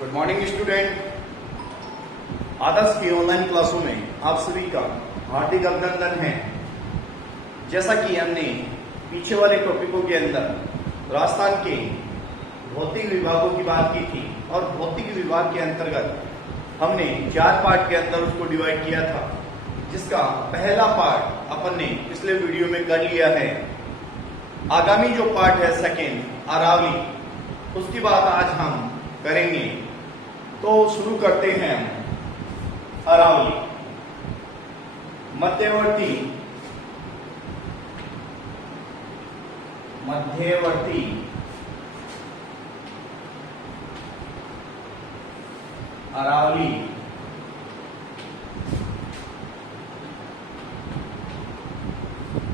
Good morning student. आदर्श की online क्लासों में आप सभी का हार्दिक अभिनंदन है। जैसा कि हमने पीछे वाले टॉपिकों के अंदर राजस्थान के भौतिक विभागों की बात की थी और भौतिक विभाग के अंतर्गत हमने 4 पार्ट के अंदर उसको डिवाइड किया था, जिसका पहला पार्ट अपन ने पिछले वीडियो में कर लिया है। आगामी जो पार्ट है सेकेंड अरावली, उसकी बात आज हम करेंगे। तो शुरू करते हैं। अरावली मध्यवर्ती अरावली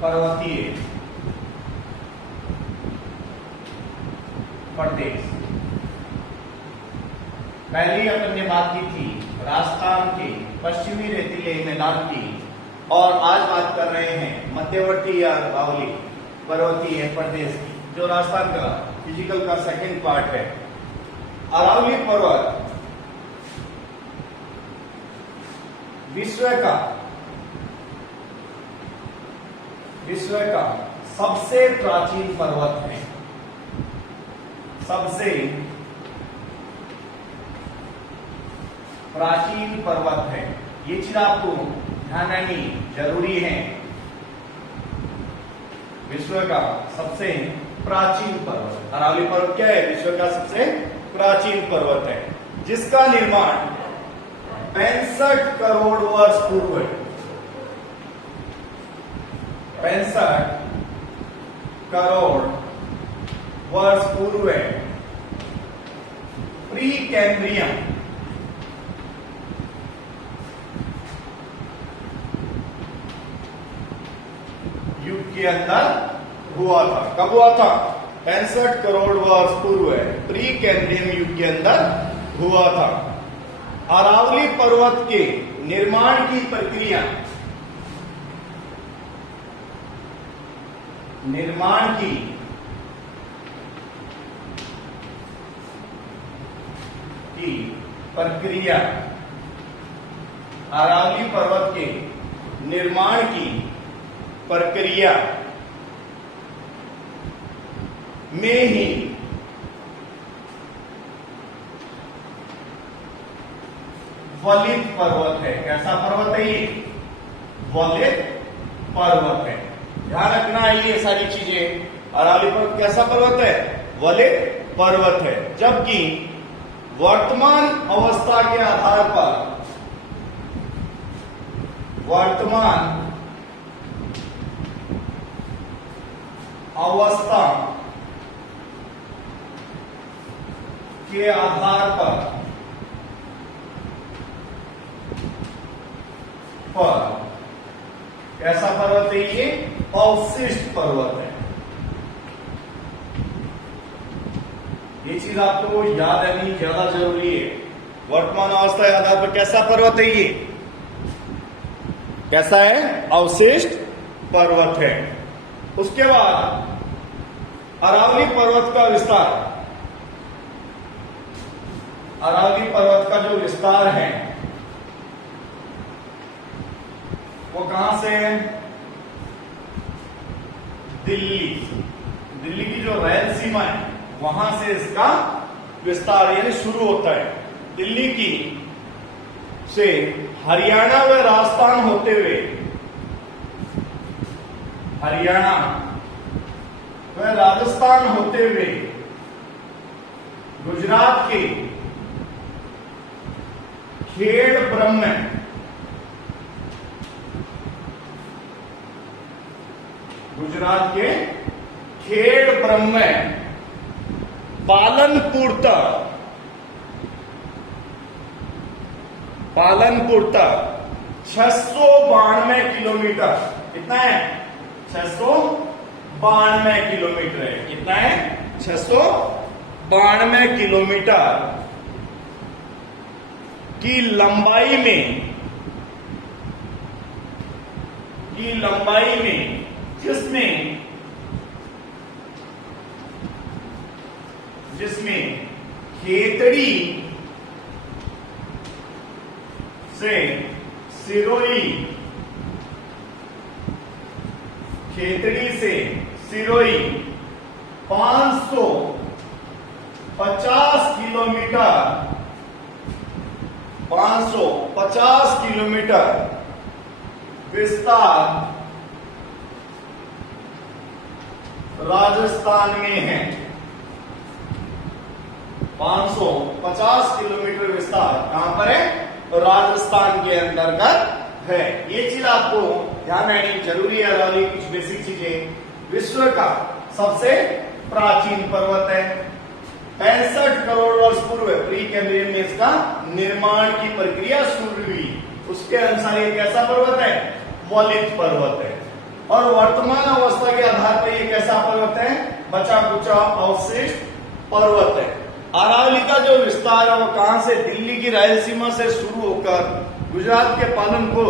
पर्वतीय प्रदेश। पहले अपन ने बात की थी राजस्थान के पश्चिमी रेतीले मैदान की, और आज बात कर रहे हैं मध्यवर्ती या अरावली पर्वतीय प्रदेश की, जो राजस्थान का फिजिकल का सेकंड पार्ट है। अरावली पर्वत विश्व का सबसे प्राचीन पर्वत है। सबसे प्राचीन पर्वत है। ये चीज आपको ध्यान रखनी जरूरी है। विश्व का सबसे प्राचीन पर्वत अरावली पर्वत क्या है? विश्व का सबसे प्राचीन पर्वत है, जिसका निर्माण 65 करोड़ वर्ष पूर्व 65 करोड़ वर्ष पूर्व प्री कैम्ब्रियम युग के अंदर हुआ था। कब हुआ था? 65 करोड़ वर्ष पूर्व प्री कैम्ब्रियम युग के अंदर हुआ था। अरावली पर्वत के निर्माण की प्रक्रिया अरावली पर्वत के निर्माण की प्रक्रिया में ही वलित पर्वत है। कैसा पर्वत है ये? वलित पर्वत है। ध्यान रखना है ये सारी चीजें। अरावली पर्वत कैसा पर्वत है? वलित पर्वत है। जबकि वर्तमान अवस्था के आधार पर कैसा पर्वत है ये? अवशिष्ट पर्वत है। ये चीज आपको याद रखनी ज्यादा जरूरी है। वर्तमान अवस्था के आधार पर कैसा पर्वत है ये? कैसा है? अवशिष्ट पर्वत है। उसके बाद अरावली पर्वत का विस्तार, अरावली पर्वत का जो विस्तार है वो कहां से है? दिल्ली की जो रेल सीमा है वहां से इसका विस्तार यानी शुरू होता है। दिल्ली की से हरियाणा व राजस्थान होते हुए राजस्थान होते हुए गुजरात के खेड़ ब्रह्म पालनपुर तक 692 किलोमीटर। कितना है? 692 किलोमीटर है। कितना है? 692 किलोमीटर की लंबाई में जिसमें खेतड़ी से सिरोही, खेतड़ी से सिरोही 550 किलोमीटर, 550 किलोमीटर विस्तार राजस्थान में है। 550 किलोमीटर विस्तार कहां पर है? राजस्थान के अंतर्गत है। ये चीज आपको ध्यान रखनी जरूरी है। अरावली कुछ बेसिक चीजें, विश्व का सबसे प्राचीन पर्वत है। 65 करोड़ वर्ष पूर्व प्री कैम्ब्रियन में इसका निर्माण की प्रक्रिया शुरू हुई। उसके अनुसार ये कैसा पर्वत है? वलित पर्वत है। और वर्तमान अवस्था के आधार पर ये कैसा पर्वत है? बचा कुचा अवशिष्ट पर्वत है। अरावली का जो विस्तार है वो कहां से? दिल्ली की रायलसीमा से शुरू होकर गुजरात के पालनपुर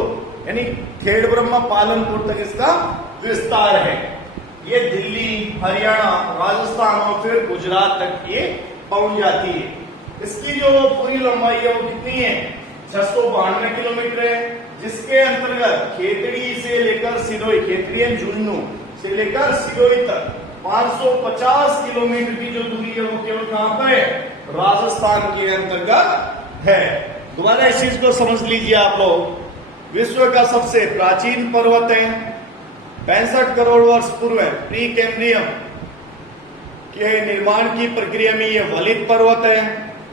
यानी खेड़ ब्रह्मा पालनपुर तक इसका विस्तार है। ये दिल्ली, हरियाणा, राजस्थान और फिर गुजरात तक ये पहुंच जाती है। इसकी जो पूरी लंबाई है वो कितनी है? 692 किलोमीटर है, जिसके अंतर्गत खेतड़ी से लेकर सिरोही, खेतड़ी एंड झुंझुनू से लेकर सिरोही तक 550 किलोमीटर की जो दूरी है वो केवल कहां पर है? राजस्थान के अंतर्गत है। दोबारा इस चीज को समझ लीजिए आप लोग। विश्व का सबसे प्राचीन पर्वत है। 65 करोड़ वर्ष पूर्व प्री कैम्ब्रियम के निर्माण की प्रक्रिया में यह वलित पर्वत है।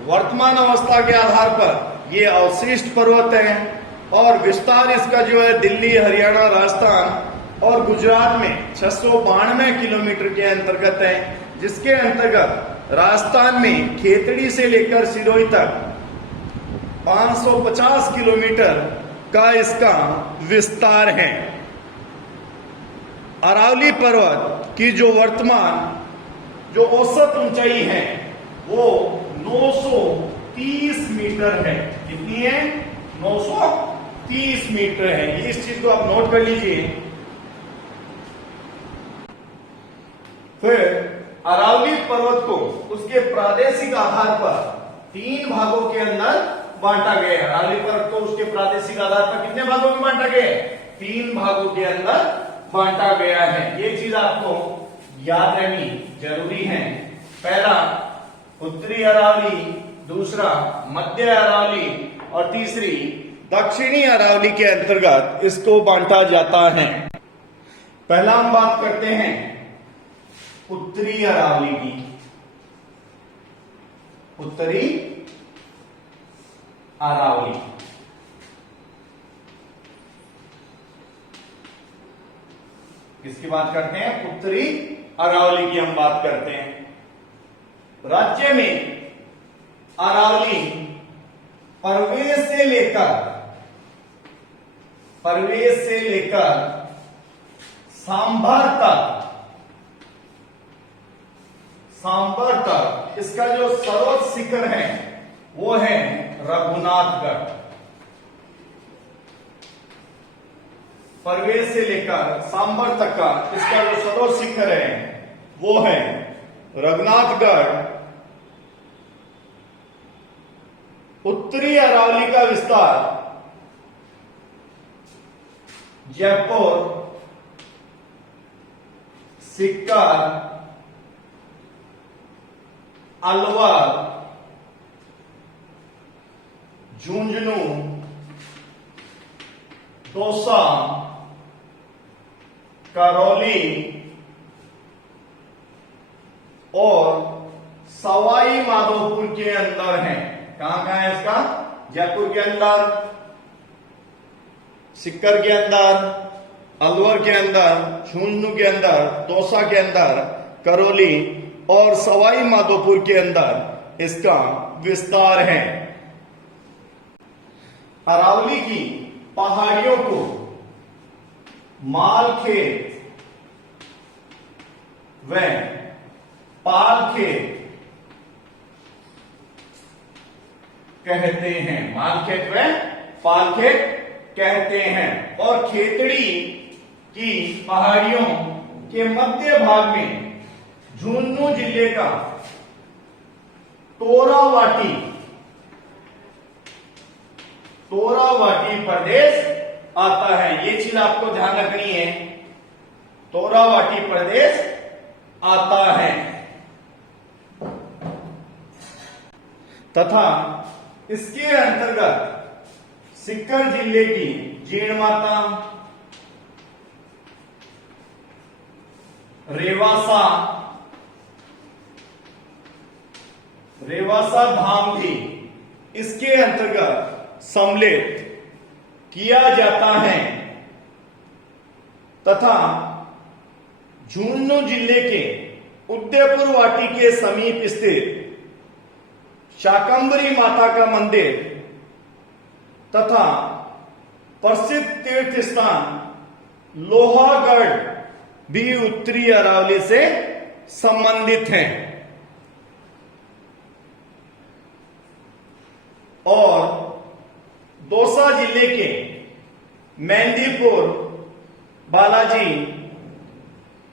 वर्तमान अवस्था के आधार पर यह अवशिष्ट पर्वत है। और विस्तार इसका जो है दिल्ली, हरियाणा, राजस्थान और गुजरात में 692 किलोमीटर के अंतर्गत है, जिसके अंतर्गत राजस्थान में खेतड़ी से लेकर सिरोही तक 550 किलोमीटर का इसका विस्तार है। अरावली पर्वत की जो वर्तमान जो औसत ऊंचाई है वो 930 मीटर है। कितनी है? 930 मीटर है। इस चीज को आप नोट कर लीजिए। फिर अरावली पर्वत को उसके प्रादेशिक आधार पर 3 भागों के अंदर बांटा गया है। अरावली पर्वत को उसके प्रादेशिक आधार पर कितने भागों में बांटा गया है? 3 भागों के अंदर बांटा गया है। ये चीज आपको याद रहनी जरूरी है। पहला उत्तरी अरावली, दूसरा मध्य अरावली और तीसरी दक्षिणी अरावली के अंतर्गत इसको बांटा जाता है। पहला हम बात करते हैं उत्तरी अरावली की। उत्तरी अरावली किसकी बात करते हैं? उत्तरी अरावली की हम बात करते हैं। राज्य में अरावली परवेश से लेकर सांभर तक इसका जो सर्वोच्च शिखर है वो है रघुनाथगढ़। परवेश से लेकर सांभर तक का इसका जो सर्वोच्च शिखर है वो है रघुनाथगढ़। उत्तरी अरावली का विस्तार जयपुर, सीकर, अलवर, झुंझुनू, दौसा, करौली और सवाई माधोपुर के अंदर है। कहां है इसका? जयपुर के अंदर, सीकर के अंदर, अलवर के अंदर, झुंझुनू के अंदर, दौसा के अंदर, करौली और सवाई माधोपुर के अंदर इसका विस्तार है। अरावली की पहाड़ियों को मालखेत व पालखेत कहते हैं। मालखेत व पालखेत कहते हैं। और खेतड़ी की पहाड़ियों के मध्य भाग में झुंझुनू जिले का तोरावाटी प्रदेश आता है। ये चीज आपको ध्यान रखनी है, तोरावाटी प्रदेश आता है। तथा इसके अंतर्गत सीकर जिले की जीणमाता, रेवासा धाम भी इसके अंतर्गत सम्मिलित किया जाता है। तथा झुंझुनू जिले के उदयपुर वाटी के समीप स्थित शाकंभरी माता का मंदिर तथा प्रसिद्ध तीर्थ स्थान लोहागढ़ भी उत्तरी अरावली से संबंधित हैं। और दौसा जिले के मेहंदीपुर बालाजी,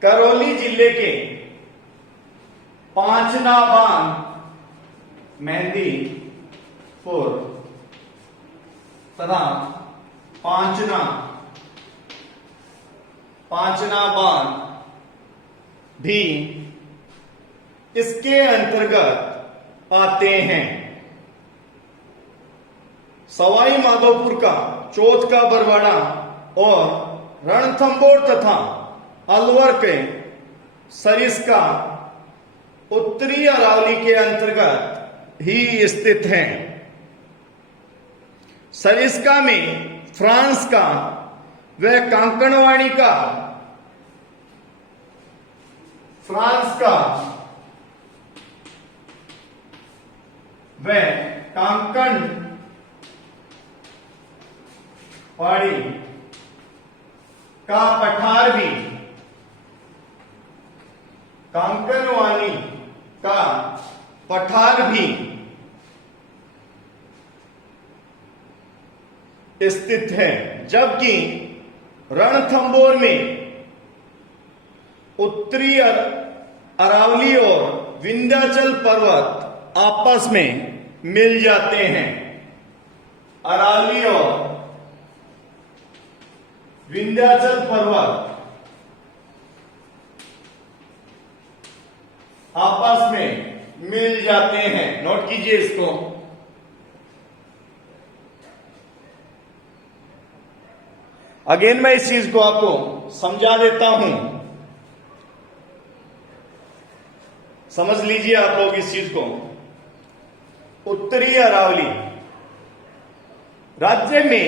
करौली जिले के पांचनाबान, मेहंदीपुर तथा पांचनाबान भी इसके अंतर्गत आते हैं। सवाई माधोपुर का चौथ का बरवाड़ा और रणथंभौर तथा अलवर के सरिस्का उत्तरी अरावली के अंतर्गत ही स्थित हैं। सरिस्का में फ्रांस का व कांकणवाणी का व कांकणवाड़ी का पठार भी, कांकणवाणी का पठार भी स्थित है। जबकि रणथंभौर में उत्तरी अरावली और विंध्याचल पर्वत आपस में मिल जाते हैं। अरावली और विंध्याचल पर्वत आपस में मिल जाते हैं। नोट कीजिए इसको। अगेन मैं इस चीज को आपको समझा देता हूं, समझ लीजिए आप लोग इस चीज को। उत्तरी अरावली राज्य में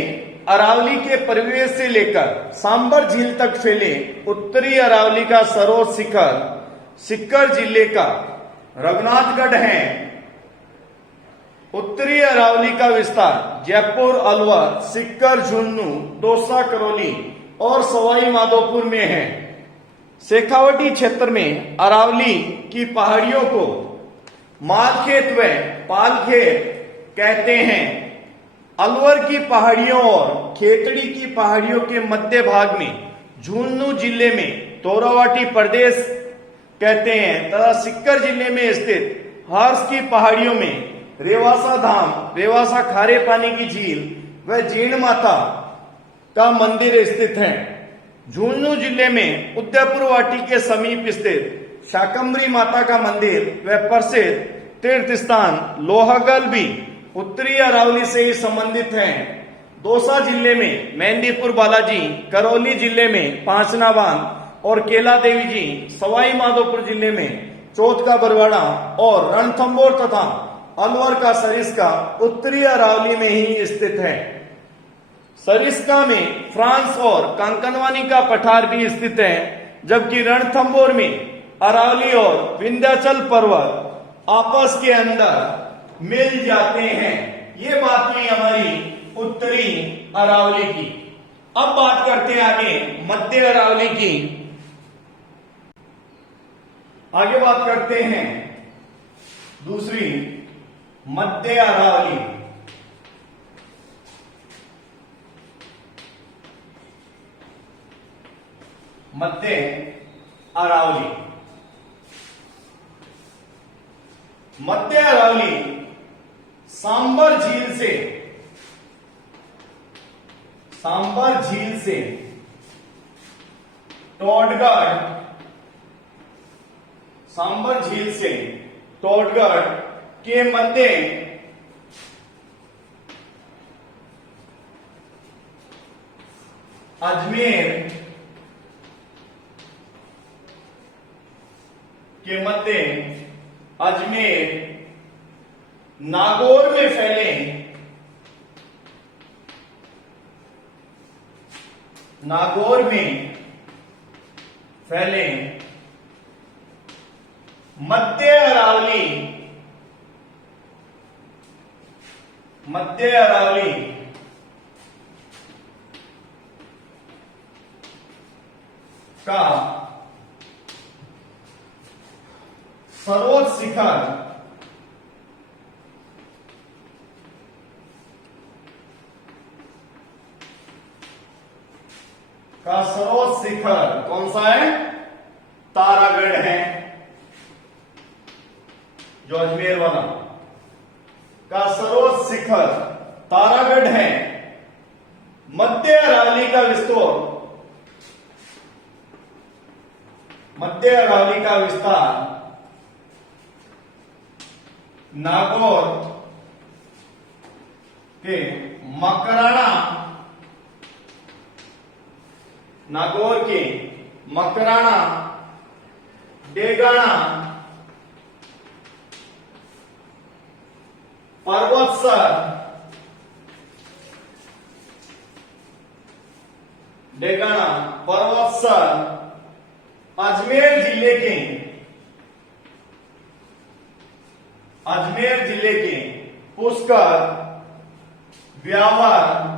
अरावली के परिवेश से लेकर सांबर झील तक फैले उत्तरी अरावली का सर्वोच्च शिखर सीकर जिले का रघुनाथगढ़ है। उत्तरी अरावली का विस्तार जयपुर, अलवर, सीकर, झुंझुनू, दौसा, करौली और सवाई माधोपुर में है। शेखावटी क्षेत्र में अरावली की पहाड़ियों को मालखेत व पालखेत कहते हैं। अलवर की पहाड़ियों और खेतड़ी की पहाड़ियों के मध्य भाग में झुंझुनू जिले में तोरावाटी प्रदेश कहते हैं तथा सीकर जिले में स्थित हर्ष की पहाड़ियों में रेवासा धाम, रेवासा खारे पानी की झील व जीण माता का मंदिर स्थित है। झुंझुनू जिले में उदयपुर वाटी के समीप स्थित शाकंभरी माता का मंदिर व प्रसिद्ध तीर्थ स्थान लोहागढ़ भी उत्तरी अरावली से ही संबंधित हैं। दौसा जिले में मेहंदीपुर बालाजी, करौली जिले में पांचनाबान और केला देवी जी, सवाई माधोपुर जिले में चौथ का बरवाड़ा और रणथंभौर तथा अलवर का सरिस्का उत्तरी अरावली में ही स्थित है। सरिस्का में फ्रांस और कांकणवानी का पठार भी स्थित है, जबकि रणथंभौर में अरावली और विंध्याचल पर्वत आपस के अंदर मिल जाते हैं। ये बात हुई हमारी उत्तरी अरावली की। अब बात करते हैं आगे मध्य अरावली की। आगे बात करते हैं दूसरी मध्य अरावली। मध्य अरावली, मध्य अरावली सांबर झील से सांबर झील से टोडगढ़, सांबर झील से टोडगढ़ के मध्य अजमेर के मध्य अजमेर नागौर में फैले, नागौर में फैले मध्य अरावली, मध्य अरावली का सर्वोच्च शिखर, का सर्वोच्च शिखर कौन सा है? तारागढ़ है, जो अजमेर वाला का सर्वोच्च शिखर तारागढ़ है। मध्य अरावली का विस्तार, मध्य अरावली का विस्तार नागौर के मकराना, नागौर के मकराना, डेगाना, पर्वतसर, डेगाना, पर्वतसर, अजमेर जिले के, अजमेर जिले के पुष्कर, ब्यावर,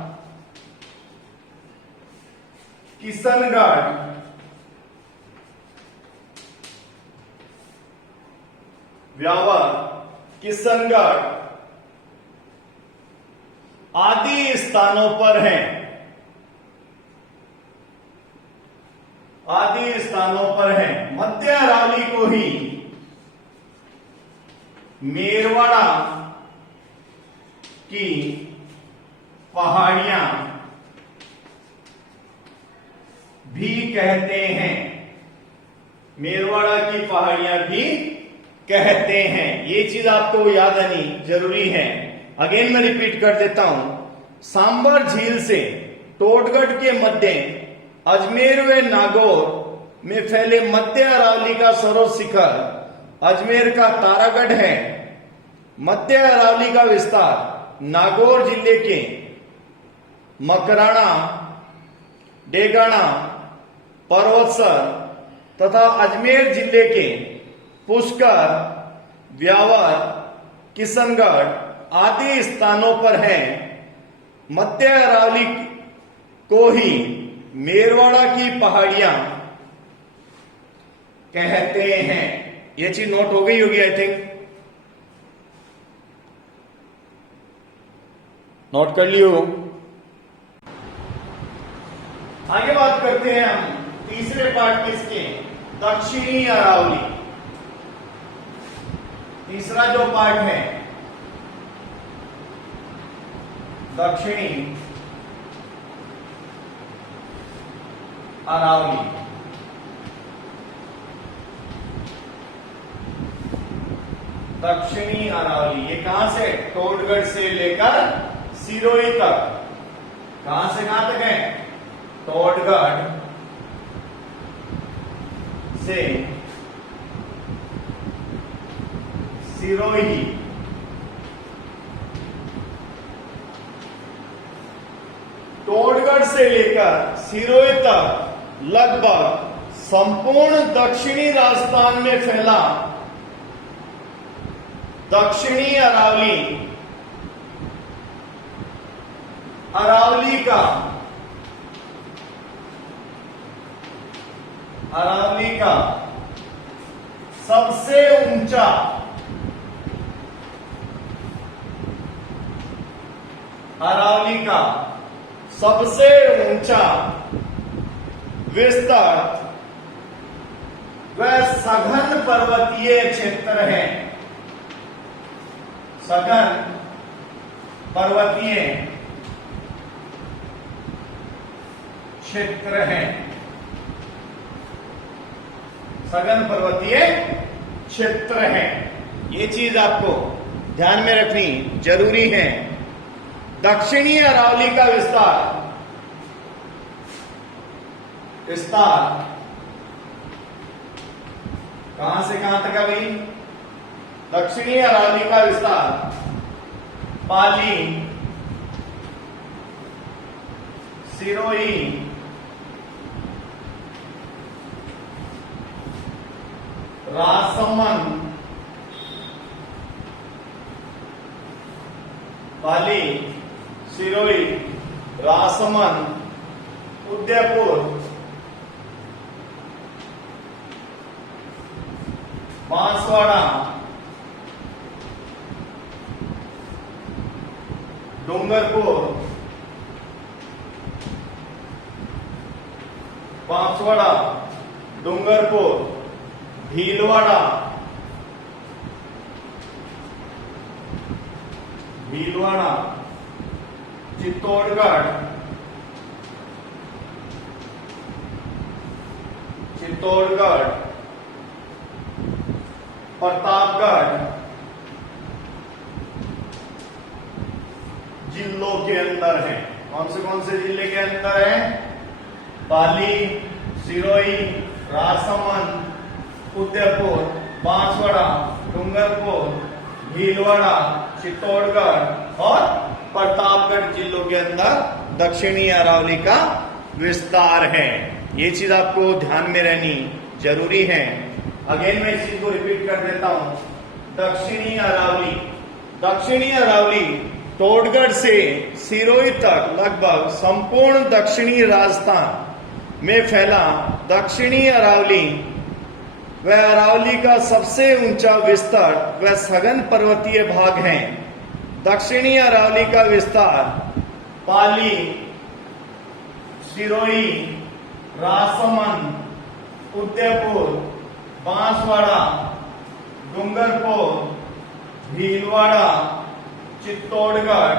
किशनगढ़, ब्यावर, किशनगढ़ आदि स्थानों पर हैं, आदि स्थानों पर हैं। मध्य अरावली को ही मेरवाड़ा की पहाड़ियां भी कहते हैं, मेरवाड़ा की पहाड़ियां भी कहते हैं। ये चीज आपको याद आनी जरूरी है। अगेन मैं रिपीट कर देता हूं, सांबर झील से टोडगढ़ के मध्य अजमेर व नागौर में फैले मध्य अरावली का सर्वोच्च शिखर अजमेर का तारागढ़ है। मध्य अरावली का विस्तार नागौर जिले के मकराना, डेगाना, पर्वतसर तथा अजमेर जिले के पुष्कर, ब्यावर, किशनगढ़ आदि स्थानों पर है। मध्य अरावली को ही मेरवाड़ा की पहाड़ियां कहते हैं। यह चीज नोट हो गई होगी, आई थिंक नोट कर लियो। आगे बात करते हैं हम तीसरे पार्ट किसके? दक्षिणी अरावली। तीसरा जो पार्ट है दक्षिणी अरावली। दक्षिणी अरावली ये कहां से? टोडगढ़ से लेकर सिरोही तक। कहां से कहां तक है? टोडगढ़ से सिरोही, टोडगढ़ से लेकर सिरोही तक लगभग संपूर्ण दक्षिणी राजस्थान में फैला दक्षिणी अरावली, अरावली का सबसे ऊंचा अरावली का सबसे ऊंचा विस्तृत व सघन पर्वतीय क्षेत्र है। सघन पर्वतीय क्षेत्र है, सघन पर्वतीय क्षेत्र है। ये चीज आपको ध्यान में रखनी जरूरी है। दक्षिणी अरावली का विस्तार कहां से कहां तक है भाई? दक्षिणी अरावली का विस्तार पाली, सिरोही, राजसमंद, पाली, सिरोही, राजसमंद, उदयपुर, बांसवाड़ा, डूंगरपुर, बांसवाड़ा, डूंगरपुर, भीलवाड़ा, चित्तौड़गढ़, प्रतापगढ़ जिलों के अंदर है। कौन से जिले के अंदर है? पाली, सिरोही, राजसमंद, उदयपुर, बांसवाड़ा, डूंगरपुर, भीलवाड़ा, चित्तौड़गढ़ और प्रतापगढ़ जिलों के अंदर दक्षिणी अरावली का विस्तार है। ये चीज आपको ध्यान में रहनी जरूरी है। अगेन मैं इस चीज को रिपीट कर देता हूं। दक्षिणी अरावली तोड़गढ़ से सिरोही तक लगभग संपूर्ण दक्षिणी राजस्थान में फैला दक्षिणी अरावली वह अरावली का सबसे ऊंचा विस्तार व सघन पर्वतीय भाग है। दक्षिणी अरावली का विस्तार पाली, सिरोही, राजसमंद, उदयपुर, बांसवाड़ा, डूंगरपुर, भीलवाड़ा, चित्तौड़गढ़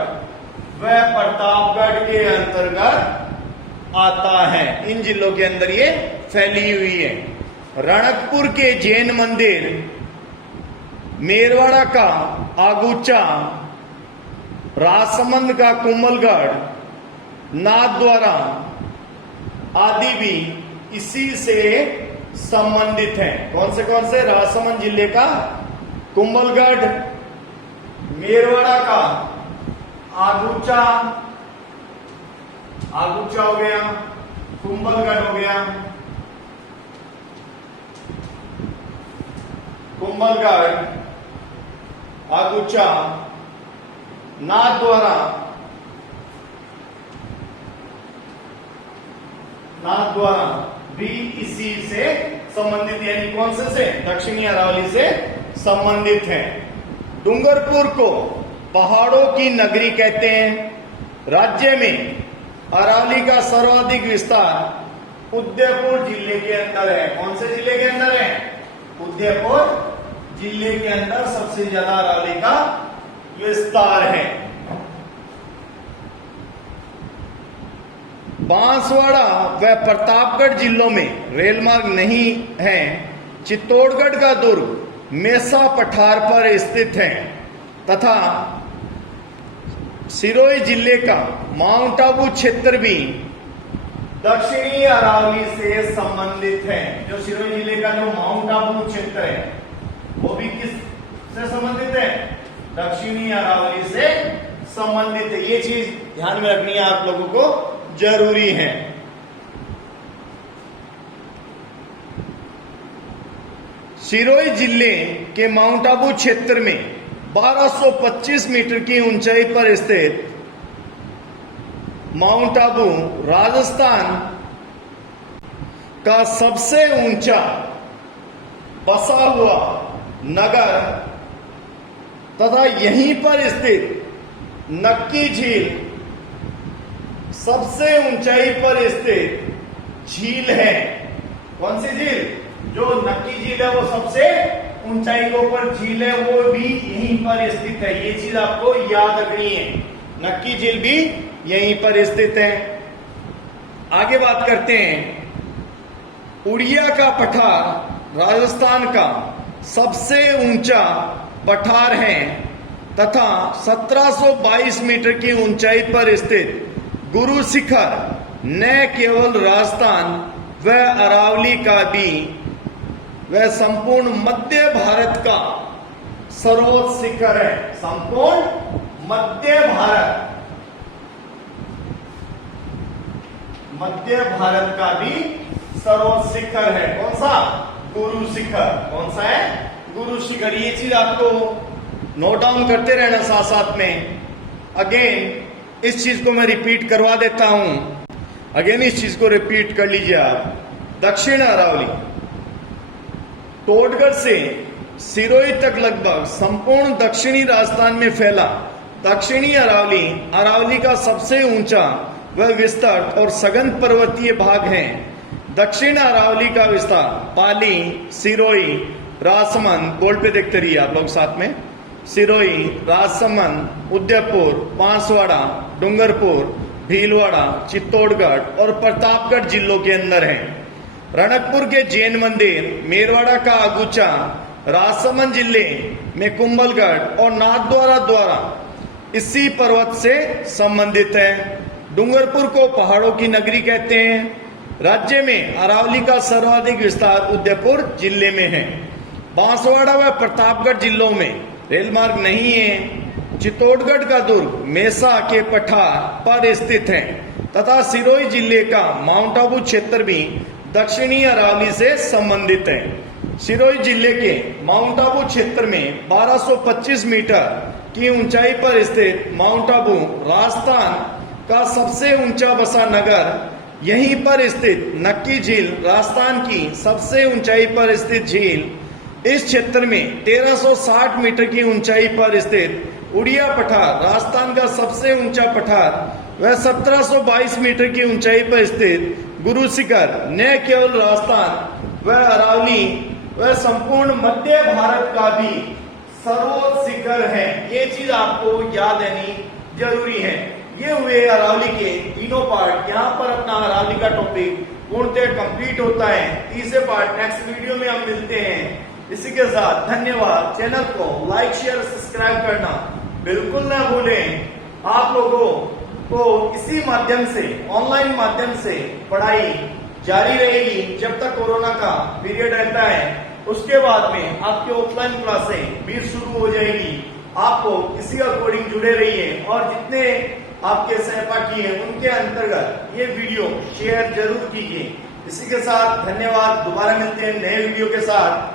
व प्रतापगढ़ के अंतर्गत आता है। इन जिलों के अंदर ये फैली हुई है। रणकपुर के जैन मंदिर, मेरवाड़ा का आगुचा, राजसमंद का कुंभलगढ़, नाथद्वारा आदि भी इसी से संबंधित हैं। कौन से? राजसमंद जिले का कुंभलगढ़, मेरवाड़ा का आगुचा हो गया, कुंभलगढ़ हो गया, आगुचा, नाथद्वारा भी इसी से संबंधित, यानी कौन से? दक्षिणी अरावली से संबंधित है। डूंगरपुर को पहाड़ों की नगरी कहते हैं। राज्य में अरावली का सर्वाधिक विस्तार उदयपुर जिले के अंदर है। कौन से जिले के अंदर है? उदयपुर जिले के अंदर सबसे ज्यादा अरावली का विस्तार है। बांसवाड़ा व प्रतापगढ़ जिलों में रेल मार्ग नहीं है। चित्तौड़गढ़ का दुर्ग मेसा पठार पर स्थित है तथा सिरोही जिले का माउंट आबू क्षेत्र भी दक्षिणी अरावली से संबंधित है। जो सिरोही जिले का जो माउंट आबू क्षेत्र है वो भी किस से संबंधित है? दक्षिणी अरावली से संबंधित है। ये चीज ध्यान में रखनी है आप लोगों को जरूरी है। सिरोही जिले के माउंट आबू क्षेत्र में 1225 मीटर की ऊंचाई पर स्थित माउंट आबू राजस्थान का सबसे ऊंचा बसा हुआ नगर तथा यहीं पर स्थित नक्की झील सबसे ऊंचाई पर स्थित झील है। कौन सी झील? जो नक्की झील है वो सबसे ऊंचाई के ऊपर झील है, वो भी यहीं पर स्थित है। ये चीज आपको याद रखनी है। नक्की झील भी यहीं पर स्थित है। आगे बात करते हैं। उड़िया का पठार राजस्थान का सबसे ऊंचा पठार है तथा 1722 मीटर की ऊंचाई पर स्थित गुरु शिखर न केवल राजस्थान व अरावली का भी वह संपूर्ण मध्य भारत का सर्वोच्च शिखर है। संपूर्ण मध्य भारत का भी सर्वोच्च शिखर है। कौन सा? गुरु शिखर। कौन सा है? गुरु शिखर। ये चीज आपको नोट डाउन करते रहना साथ साथ में। अगेन इस चीज को मैं रिपीट करवा देता हूं। अगेन इस चीज को रिपीट कर लीजिए आप। दक्षिण अरावली टोटगढ़ से सिरोही तक लगभग संपूर्ण दक्षिणी राजस्थान में फैला दक्षिणी अरावली अरावली का सबसे ऊंचा व विस्तृत और सघन पर्वतीय भाग है। दक्षिण अरावली का विस्तार पाली, सिरोही, राजसमंद, बोर्ड पे देखते रहिए आप लोग साथ में, सिरोही, राजसमंद, उदयपुर, बांसवाड़ा, डूंगरपुर, भीलवाड़ा, चित्तौड़गढ़ और प्रतापगढ़ जिलों के अंदर है। रणकपुर के जैन मंदिर, मेरवाड़ा का अगुचा, राजसमंद जिले में कुंभलगढ़ और नाथद्वारा द्वारा इसी पर्वत से संबंधित है। डूंगरपुर को पहाड़ों की नगरी कहते हैं। राज्य में अरावली का सर्वाधिक विस्तार उदयपुर जिले में है। बांसवाड़ा व प्रतापगढ़ जिलों में रेल मार्ग नहीं है। चित्तौड़गढ़ का दुर्ग मेसा के पठार पर स्थित है तथा सिरोही जिले का माउंट आबू क्षेत्र भी दक्षिणी अरावली से संबंधित है। सिरोही जिले के माउंट आबू क्षेत्र में 1225 मीटर की ऊंचाई पर स्थित माउंट आबू राजस्थान का सबसे ऊंचा बसा नगर। यहीं पर स्थित नक्की झील राजस्थान की सबसे ऊंचाई पर स्थित झील। इस क्षेत्र में 1360 मीटर की ऊंचाई पर स्थित उड़िया पठार राजस्थान का सबसे ऊंचा पठार वह 1722 मीटर की ऊंचाई पर स्थित गुरु शिखर न केवल राजस्थान व अरावली वह संपूर्ण मध्य भारत का भी सर्वोच्च शिखर है। ये चीज आपको याद रहनी जरूरी है। ये हुए अरावली के तीनों पार्ट। यहाँ पर अपना अरावली का टॉपिक पूर्णतः कंप्लीट होता है। तीसरे पार्ट नेक्स्ट वीडियो में हम मिलते हैं। इसी के साथ धन्यवाद। चैनल को लाइक, शेयर, सब्सक्राइब करना बिल्कुल ना भूलें। आप लोगों को इसी माध्यम से, ऑनलाइन माध्यम से पढ़ाई जारी रहेगी जब तक कोरोना का पीरियड रहता है। उसके बाद में आपके ऑफलाइन क्लासें भी शुरू हो जाएगी। आपको इसी अकॉर्डिंग जुड़े रहिए और जितने आपके सहपाठी हैं उनके अंतर्गत ये वीडियो शेयर जरूर कीजिए। इसी के साथ धन्यवाद। दोबारा मिलते हैं नए वीडियो के साथ।